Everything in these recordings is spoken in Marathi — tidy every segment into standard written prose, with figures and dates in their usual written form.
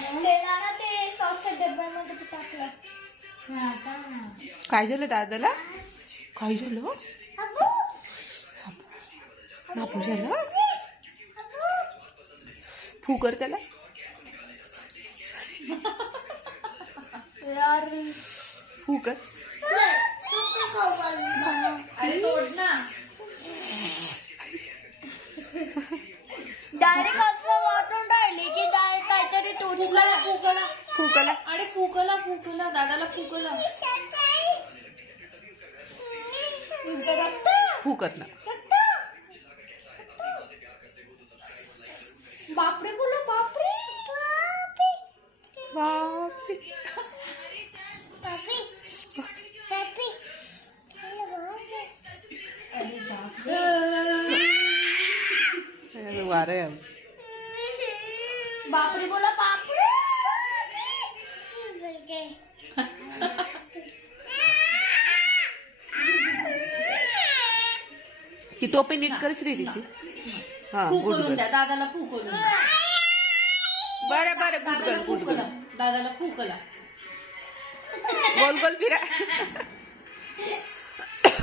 ते सॉसच्या डब्यामध्ये टाकलं. काय झालं दादाला? काय झालं? बापू झालं? फू कर त्याला. यार फू कर. अरे तोड ना. डायरेक्ट असं वाटून राहिले की डायरेक्ट काहीतरी तोडला. फुकला फुकला. अरे फुकला दादाला फुकला. फू कर ना. बापरे बोला बापरे. बापरे. वारे बापरे बोला बापरे. ती टोपी नीट कर श्री तिची. हा फुकलून द्या दादाला. फुकलून बरं बरं गुड गर्ल. दादाला फुकला. गोल गोल फिरा.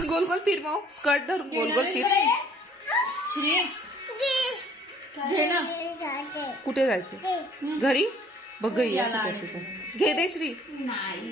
गोल गोल फिर मग. स्कर्ट धरून गोल गोल फिर. श्री घे ना. कुठे जायचं? घरी बघ. घे दे श्री. नाही